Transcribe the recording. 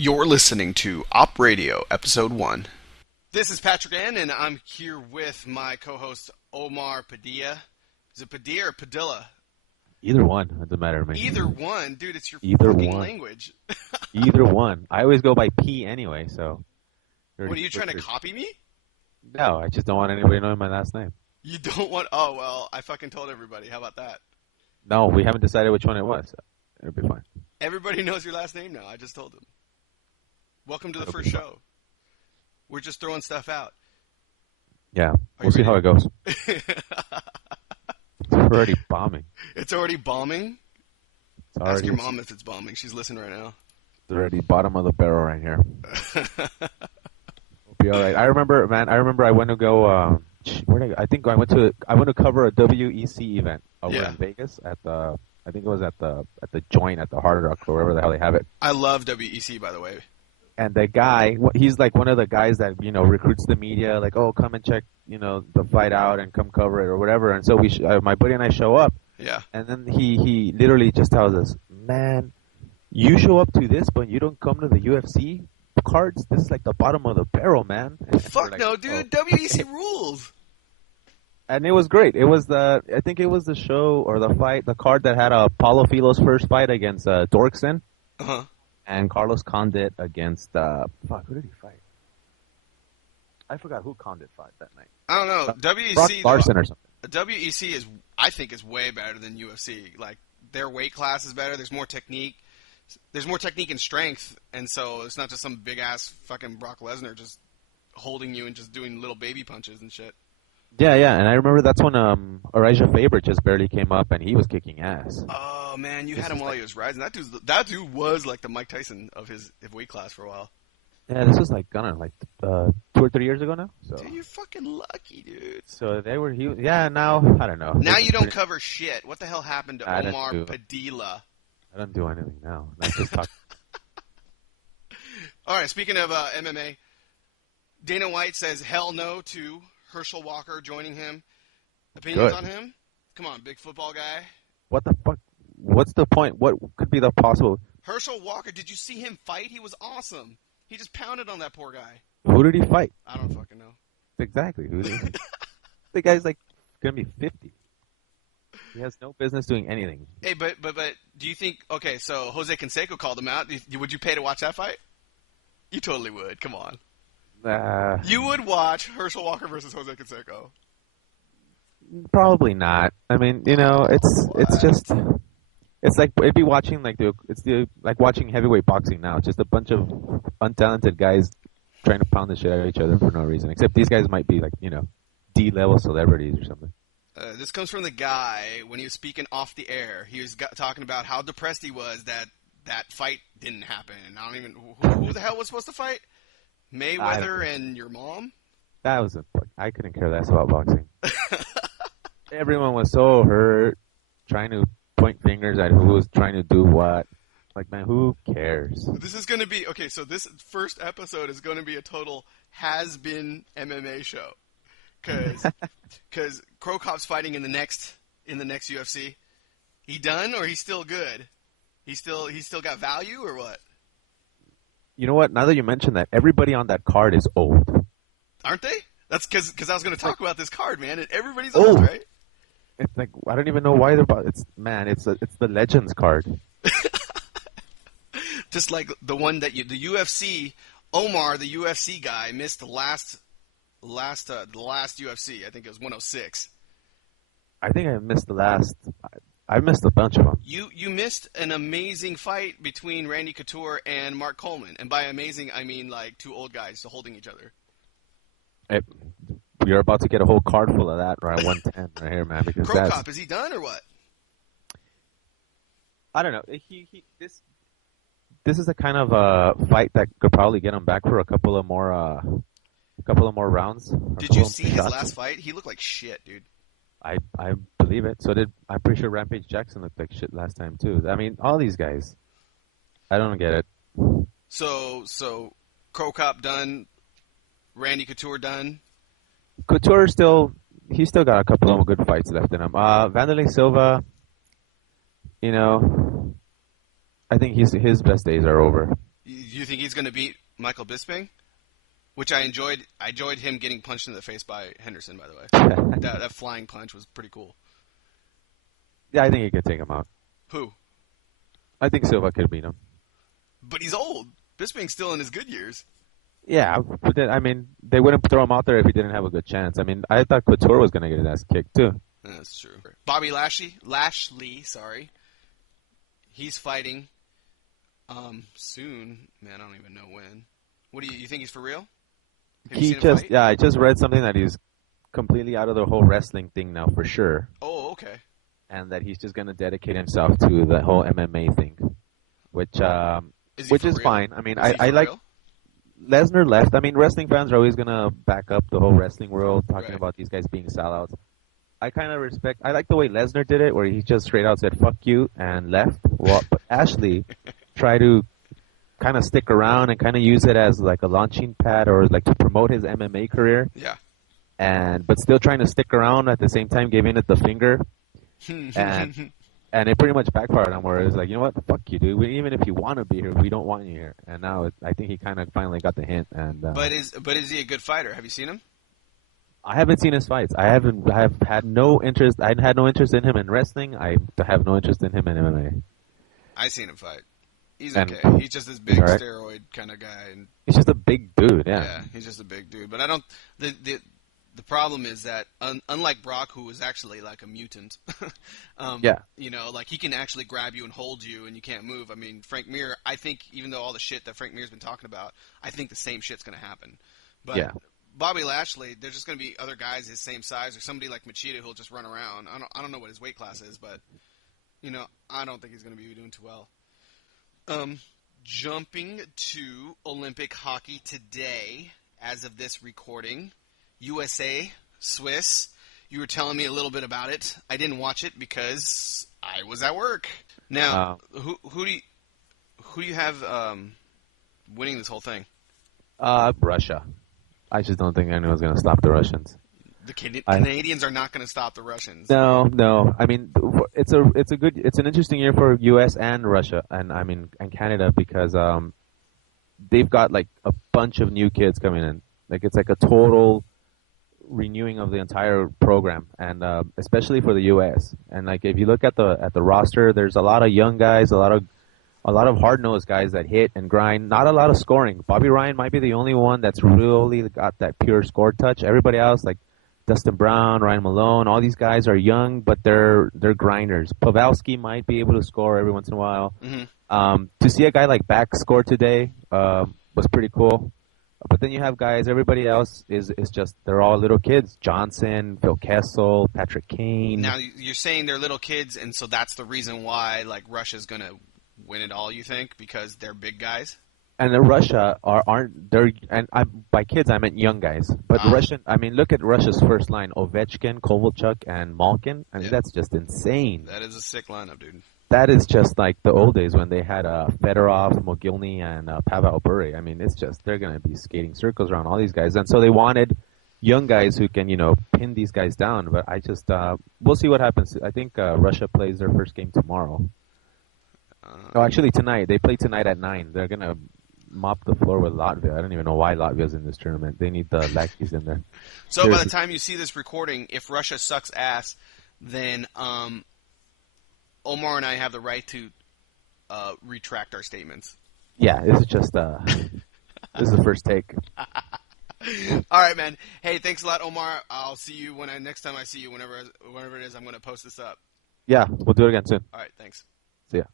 You're listening to Op Radio, Episode 1. This is Patrick N., and I'm here with my co-host, Omar Padilla. Is it Padilla or Padilla? Either one. It doesn't matter to me. Either one. Dude, it's your Either fucking one. language. Either one. I always go by P anyway, so. What, are you trying to copy me? No, I just don't want anybody knowing my last name. You don't want... Oh, well, I fucking told everybody. How about that? No, we haven't decided which one it was. So it'll be fine. Everybody knows your last name now. I just told them. Welcome to the first show. We're just throwing stuff out. Yeah, we'll see how it goes. It's already bombing. It's already bombing? It's already, Ask your mom if it's bombing. She's listening right now. It's already bottom of the barrel right here. We'll be all right. I remember I went to go. Where did I think I went to cover a WEC event over in Vegas at the. I think it was at the Joint at the Hard Rock or wherever the hell they have it. I love WEC, by the way. And the guy, he's like one of the guys that, recruits the media, like, oh, come and check, the fight out and come cover it or whatever. And so my buddy and I show up. Yeah. And then he literally just tells us, man, you show up to this, but you don't come to the UFC cards? This is like the bottom of the barrel, man. And fuck like, no, dude. Oh. WEC rules. And it was great. It was I think it was the show or the fight, the card that had Paulo Filo's first fight against Dorkson. Uh-huh. And Carlos Condit against, who did he fight? I forgot who Condit fought that night. I don't know. Brock WEC, Larson or something. WEC I think is way better than UFC. Like, their weight class is better. There's more technique. There's more technique and strength. And so it's not just some big-ass fucking Brock Lesnar just holding you and just doing little baby punches and shit. Yeah. And I remember that's when Elijah Faber just barely came up and he was kicking ass. Oh, man, you had him while he was rising. That dude was like the Mike Tyson of his weight class for a while. Yeah, this was like, 2 or 3 years ago now. So. Dude, you're fucking lucky, dude. So they were, now, I don't know. Now you don't cover shit. What the hell happened to Omar Padilla? I don't do anything now. I just talk. All right, speaking of MMA, Dana White says hell no to Herschel Walker joining him. Opinions on him? Come on, big football guy. What the fuck? What's the point? What could be the possible? Herschel Walker, did you see him fight? He was awesome. He just pounded on that poor guy. Who did he fight? I don't fucking know. Exactly. Who did he? The guy's like going to be 50. He has no business doing anything. Hey, but do you think, okay, so Jose Canseco called him out. Would you pay to watch that fight? You totally would. Come on. You would watch Herschel Walker versus Jose Canseco. Probably not. I mean, it's just, it's like it'd be watching like watching heavyweight boxing now. Just a bunch of untalented guys trying to pound the shit out of each other for no reason. Except these guys might be like D-level celebrities or something. This comes from the guy when he was speaking off the air. He was talking about how depressed he was that fight didn't happen. And I don't even who the hell was supposed to fight? Mayweather and your mom? That was I couldn't care less about boxing. Everyone was so hurt, trying to point fingers at who was trying to do what. Like, man, who cares? This is going to be okay. So this first episode is going to be a total has-been MMA show, because Crow Cop's fighting in the next UFC. He done or he's still good? He still got value or what? You know what? Now that you mention that, everybody on that card is old. Aren't they? That's because I was going to talk about this card, man. And everybody's old, right? It's like I don't even know why they're. It's the Legends card. Just like the one that the UFC, Omar, the UFC guy, missed the last UFC. I think it was 106. I think I missed the last. I missed a bunch of them. You missed an amazing fight between Randy Couture and Mark Coleman, and by amazing I mean like two old guys holding each other. You're about to get a whole card full of that, right? 110 right here, man. Because Crow Cop, is he done or what? I don't know. This is the kind of fight that could probably get him back for a couple of more rounds. Did you see his last fight? He looked like shit, dude. I believe it. I'm pretty sure Rampage Jackson looked like shit last time too. I mean, all these guys. I don't get it. So Crow Cop done. Randy Couture done. Couture he's still got a couple of good fights left in him. Vanderlei Silva, I think his best days are over. You think he's going to beat Michael Bisping? Which I enjoyed. I enjoyed him getting punched in the face by Henderson, by the way. That flying punch was pretty cool. Yeah, I think he could take him out. Who? I think Silva could beat him. But he's old. Bisping's still in his good years. Yeah, but then, I mean, they wouldn't throw him out there if he didn't have a good chance. I mean, I thought Couture was going to get his ass kicked, too. That's true. Bobby Lashley, sorry. He's fighting soon. Man, I don't even know when. What do you think he's for real? Have you seen him fight? Yeah, I just read something that he's completely out of the whole wrestling thing now for sure. Oh, okay. And that he's just going to dedicate himself to the whole MMA thing, which is fine. I mean, I like Lesnar left. I mean, wrestling fans are always going to back up the whole wrestling world, talking about these guys being sellouts. I kind of respect. I like the way Lesnar did it, where he just straight out said "fuck you" and left. Well, but Ashley tried to kind of stick around and kind of use it as like a launching pad or like to promote his MMA career. Yeah. But still trying to stick around at the same time, giving it the finger. And it pretty much backfired on where it was like, you know what, fuck you, dude. Even if you want to be here, we don't want you here. And now I think he kind of finally got the hint. And but is he a good fighter? Have you seen him? I haven't seen his fights. I have had no interest. I had no interest in him in wrestling. I have no interest in him in MMA. I seen him fight. He's okay. He's just this big steroid kind of guy. And he's just a big dude. Yeah, he's just a big dude. But I don't. The problem is that unlike Brock, who was actually like a mutant, you know, like he can actually grab you and hold you, and you can't move. I mean, Frank Mir. I think even though all the shit that Frank Mir's been talking about, I think the same shit's gonna happen. But Bobby Lashley, there's just going to be other guys his same size or somebody like Machida who'll just run around. I don't know what his weight class is, but, you know, I don't think he's going to be doing too well. Jumping to Olympic hockey today, as of this recording, USA, Swiss. You were telling me a little bit about it. I didn't watch it because I was at work. Now, who do you have winning this whole thing? Russia. I just don't think anyone's going to stop the Russians. The Canadians are not going to stop the Russians. No. I mean, it's an interesting year for U.S. and Russia, and Canada because they've got like a bunch of new kids coming in. Like it's like a total renewing of the entire program, and especially for the U.S. And like if you look at the roster, there's a lot of young guys, a lot of hard-nosed guys that hit and grind. Not a lot of scoring. Bobby Ryan might be the only one that's really got that pure score touch. Everybody else, like Dustin Brown, Ryan Malone, all these guys are young, but they're grinders. Pavelski might be able to score every once in a while. Mm-hmm. To see a guy like Back score today was pretty cool. But then you have guys, everybody else is just, they're all little kids. Johnson, Phil Kessel, Patrick Kane. Now, you're saying they're little kids, and so that's the reason why like Russia's going to win it all, you think, because they're big guys? And the Russia by kids I meant young guys. But Russian, look at Russia's first line: Ovechkin, Kovalchuk, and Malkin. That's just insane. That is a sick lineup, dude. That is just like the old days when they had Fedorov, Mogilny, and Pavel Bure. I mean, it's just they're going to be skating circles around all these guys, and so they wanted young guys who can, pin these guys down. But I just we'll see what happens. I think Russia plays their first game tomorrow. Actually, tonight. They play tonight at 9. They're going to mop the floor with Latvia. I don't even know why Latvia's in this tournament. They need the lackeys in there. So seriously. By the time you see this recording, if Russia sucks ass, then Omar and I have the right to retract our statements. Yeah, this is just this is the first take. All right, man. Hey, thanks a lot, Omar. I'll see you next time I see you, whenever it is. I'm going to post this up. Yeah, we'll do it again soon. All right, thanks. See ya.